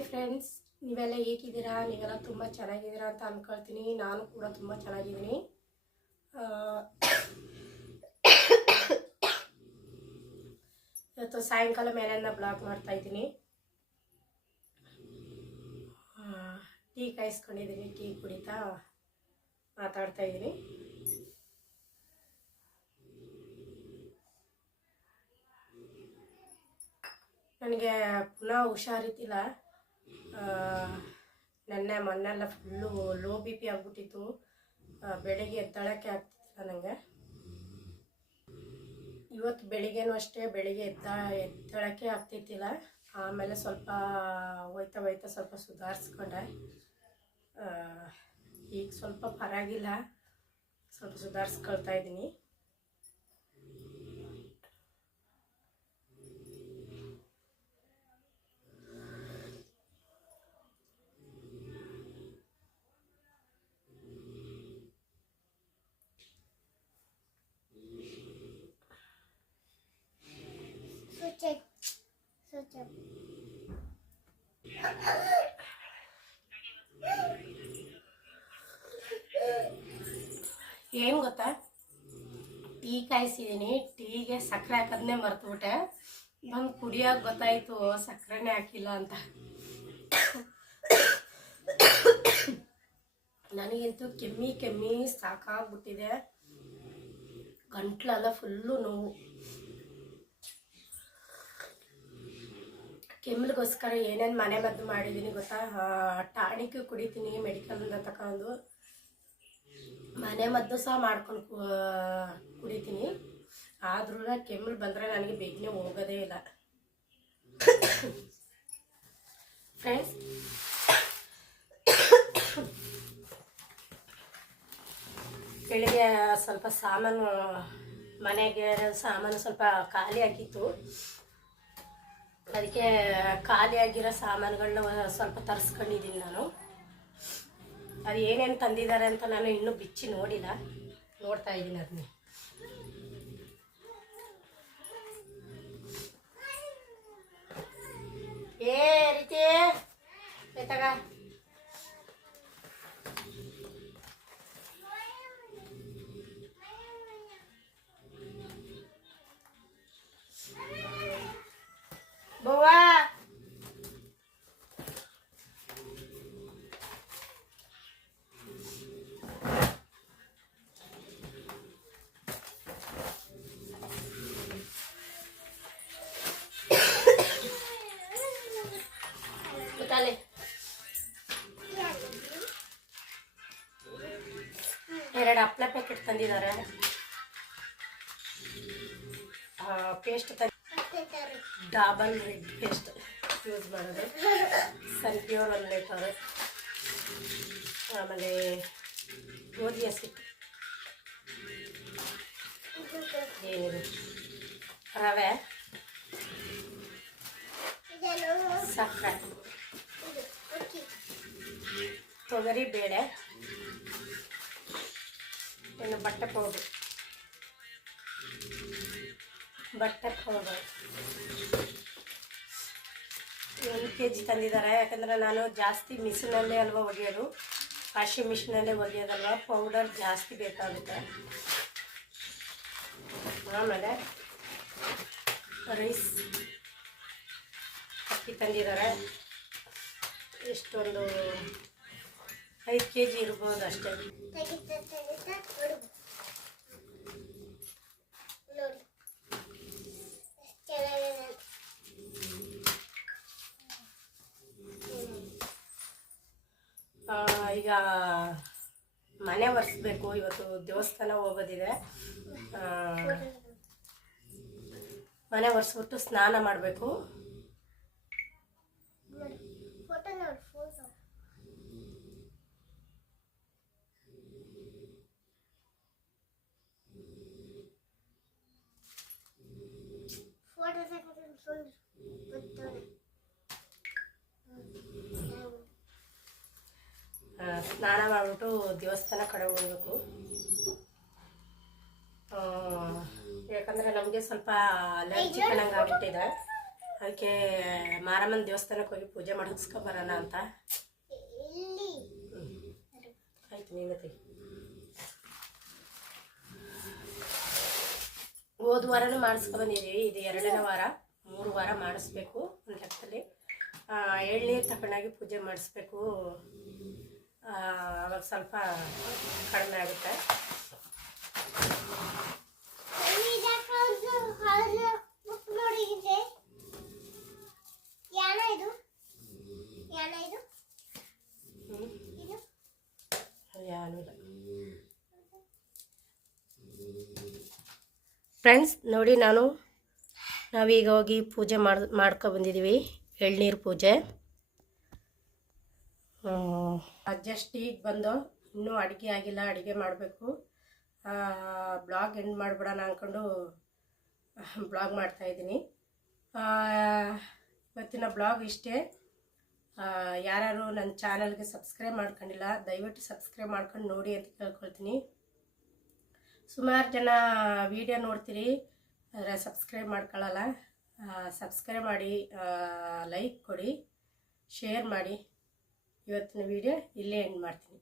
Hi friends, ನೀವೆಲ್ಲ ಹೇಗಿದ್ದೀರಾ? ನೀವೆಲ್ಲ ತುಂಬ ಚೆನ್ನಾಗಿದ್ದೀರಾ ಅಂತ ಅಂದ್ಕೊಳ್ತೀನಿ. ನಾನು ಕೂಡ ತುಂಬ ಚೆನ್ನಾಗಿದ್ದೀನಿ. ಇವತ್ತು ಸಾಯಂಕಾಲ ಮೇಲೆಯಿಂದ ಬ್ಲಾಗ್ ಮಾಡ್ತಾ ಇದ್ದೀನಿ. ಟೀ ಕಾಯಿಸ್ಕೊಂಡಿದ್ದೀನಿ. ಟೀ ಕುಡಿತಾ ಮಾತಾಡ್ತಾ ಇದ್ದೀನಿ. ನನಗೆ ಪುನಃ ಹುಷಾರಿದ್ದಿಲ್ಲ. ಮೊನ್ನೆಲ್ಲ ಫುಲ್ಲು ಲೋ ಬಿ ಪಿ ಆಗ್ಬಿಟ್ಟಿತ್ತು. ಬೆಳಿಗ್ಗೆ ಎದ್ದಳಕ್ಕೆ ಆಗ್ತಿಲ್ಲ ನನಗೆ. ಇವತ್ತು ಬೆಳಿಗ್ಗೆನೂ ಅಷ್ಟೇ, ಬೆಳಿಗ್ಗೆ ಎದ್ದಳಕ್ಕೆ ಆಗ್ತಿದ್ದಿಲ್ಲ. ಆಮೇಲೆ ಸ್ವಲ್ಪ ಹೋಯ್ತಾ ಸ್ವಲ್ಪ ಸುಧಾರಿಸ್ಕೊಂಡೆ. ಈಗ ಸ್ವಲ್ಪ ಪರವಾಗಿಲ್ಲ, ಸ್ವಲ್ಪ ಸುಧಾರಿಸ್ಕೊಳ್ತಾ ಇದ್ದೀನಿ. ಏನು ಗೊತ್ತಾ, ಟೀ ಕಾಯಿಸಿದ್ದೀನಿ. ಟೀಗೆ ಸಕ್ಕರೆ ಹಾಕೋದನ್ನೇ ಮರ್ತುಬಿಟ್ಟೆ. ಬಂದು ಕುಡಿಯೋಕೆ ಗೊತ್ತಾಯಿತು ಸಕ್ಕರೆನೇ ಹಾಕಿಲ್ಲ ಅಂತ. ನನಗಂತೂ ಕೆಮ್ಮಿ ಸಾಕಾಗ್ಬಿಟ್ಟಿದೆ. ಗಂಟ್ಲೆಲ್ಲ ಫುಲ್ಲು ನೋವು. ಕೆಮ್ಮಲಿಗೋಸ್ಕರ ಏನೇನು ಮನೆ ಮದ್ದು ಮಾಡಿದ್ದೀನಿ ಗೊತ್ತಾ? ಟಾನಿಕ್ ಕುಡಿತೀನಿ ಮೆಡಿಕಲಿಂದ ತಗೊಂಡು. ಮನೆ ಮದ್ದು ಸಹ ಮಾಡ್ಕೊಂಡು ಕುಡಿತೀನಿ. ಆದ್ರೂ ಕೆಮ್ಮಲು ಬಂದರೆ ನನಗೆ ಬೇಗನೆ ಹೋಗೋದೇ ಇಲ್ಲ. ಫ್ರೆಂಡ್ಸ್, ಬೆಳಿಗ್ಗೆ ಸ್ವಲ್ಪ ಮನೆಗೆ ಸಾಮಾನು ಸ್ವಲ್ಪ ಖಾಲಿ ಆಗಿತ್ತು. ಅದಕ್ಕೆ ಖಾಲಿಯಾಗಿರೋ ಸಾಮಾನುಗಳನ್ನ ಸ್ವಲ್ಪ ತರಿಸ್ಕೊಂಡಿದ್ದೀನಿ ನಾನು. ಅದು ಏನೇನು ತಂದಿದ್ದಾರೆ ಅಂತ ನಾನು ಇನ್ನೂ ಬಿಚ್ಚಿ ನೋಡಿಲ್ಲ, ನೋಡ್ತಾ ಇದ್ದೀನಿ ಅದನ್ನೇ. ರೀತಿ ಆಯ್ತಾಗ ಬವ್ವಾ, ಎರಡು ಹಪ್ಪಳ ಪ್ಯಾಕೆಟ್ ತಂದಿದ್ದಾರೆ. ಪೇಸ್ಟ್ ಡಾಬಲ್ ರೆಡ್ ಪೇಸ್ಟ್ ಯೂಸ್ ಮಾಡೋದು. ಸನ್ಪ್ಯೂರ್ 1 ಲೀಟರ್. ಆಮೇಲೆ ಗೋಧಿ ಹಸಿಟ್ಟು, ಏನಿದೆ ರವೆ, ಸಕ್ಕರೆ, ತೊಗರಿ ಬೇಳೆ, ಇನ್ನು ಬಟ್ಟೆ ಪೌಡರ್ 1 kg ತಂದಿದ್ದಾರೆ. ಯಾಕಂದರೆ ನಾನು ಜಾಸ್ತಿ ಮಿಷಿನಲ್ಲೇ ಅಲ್ವಾ ಒಗೆಯೋದು, ವಾಷಿಂಗ್ ಮಿಷಿನಲ್ಲೇ ಒಗೆಯೋದಲ್ವ, ಪೌಡರ್ ಜಾಸ್ತಿ ಬೇಕಾಗುತ್ತೆ. ಆಮೇಲೆ ರೈಸ್ ಅಕ್ಕಿ ತಂದಿದ್ದಾರೆ. ಎಷ್ಟೊಂದು 5 kg ಇರ್ಬೋದು ಅಷ್ಟೇ. ಈಗ ಮನೆ ಒರೆಸ್ಬೇಕು. ಇವತ್ತು ದೇವಸ್ಥಾನ ಹೋಗೋದಿದೆ. ಮನೆ ಒರೆಸ್ಬಿಟ್ಟು ಸ್ನಾನ ಮಾಡಬೇಕು. ಸ್ನಾನ ಮಾಡಿಬಿಟ್ಟು ದೇವಸ್ಥಾನ ಕಡೆ ಹೋಗ್ಬೇಕು. ಯಾಕಂದರೆ ನಮಗೆ ಸ್ವಲ್ಪ ಅಲರ್ಜಿ ಕಂಡಂಗೆ ಆಗ್ಬಿಟ್ಟಿದೆ. ಅದಕ್ಕೆ ಮಾರಮ್ಮನ ದೇವಸ್ಥಾನಕ್ಕೆ ಹೋಗಿ ಪೂಜೆ ಮಾಡಿಸ್ಕೊಬರೋಣ ಅಂತ. ಆಯ್ತು, ನೀನು ತೆಗಿ. ಹೋದ ವಾರನೂ ಮಾಡಿಸ್ಕೊಬಂದಿದ್ದೀವಿ, ಇದು 2ನೇ ವಾರ. 3 ವಾರ ಮಾಡಿಸ್ಬೇಕು ಒಂದು ಲೆಕ್ಕದಲ್ಲಿ. ಎಳ್ನೀರು ತಗೊಂಡಾಗಿ ಪೂಜೆ ಮಾಡಿಸ್ಬೇಕು, ಅವಾಗ ಸ್ವಲ್ಪ ಕಡಿಮೆ ಆಗುತ್ತೆ. ಫ್ರೆಂಡ್ಸ್ ನೋಡಿ, ನಾವೀಗ ಹೋಗಿ ಪೂಜೆ ಮಾಡ್ಕೊಬಂದಿದ್ದೀವಿ, ಎಳ್ನೀರು ಪೂಜೆ. ಜಸ್ಟ್ ಈಗ ಬಂದು ಇನ್ನೂ ಅಡುಗೆ ಆಗಿಲ್ಲ, ಅಡುಗೆ ಮಾಡಬೇಕು. ಬ್ಲಾಗ್ ಎಂಡ್ ಮಾಡಿಬಿಡೋಣ ಅಂದ್ಕೊಂಡು ಬ್ಲಾಗ್ ಮಾಡ್ತಾಯಿದ್ದೀನಿ. ಇವತ್ತಿನ ಬ್ಲಾಗ್ ಇಷ್ಟೇ. ಯಾರು ನನ್ನ ಚಾನಲ್ಗೆ ಸಬ್ಸ್ಕ್ರೈಬ್ ಮಾಡ್ಕೊಂಡಿಲ್ಲ, ದಯವಿಟ್ಟು ಸಬ್ಸ್ಕ್ರೈಬ್ ಮಾಡ್ಕೊಂಡು ನೋಡಿ ಅಂತ ಕೇಳ್ಕೊಳ್ತೀನಿ. ಸುಮಾರು ಜನ ವಿಡಿಯೋ ನೋಡ್ತೀರಿ, ಆದರೆ ಸಬ್ಸ್ಕ್ರೈಬ್ ಮಾಡ್ಕೊಳ್ಳಲ್ಲ. ಸಬ್ಸ್ಕ್ರೈಬ್ ಮಾಡಿ, ಲೈಕ್ ಕೊಡಿ, ಶೇರ್ ಮಾಡಿ. ಇವತ್ತಿನ ವಿಡಿಯೋ ಇಲ್ಲೇ ಎಂಡ್ ಮಾಡ್ತೀನಿ.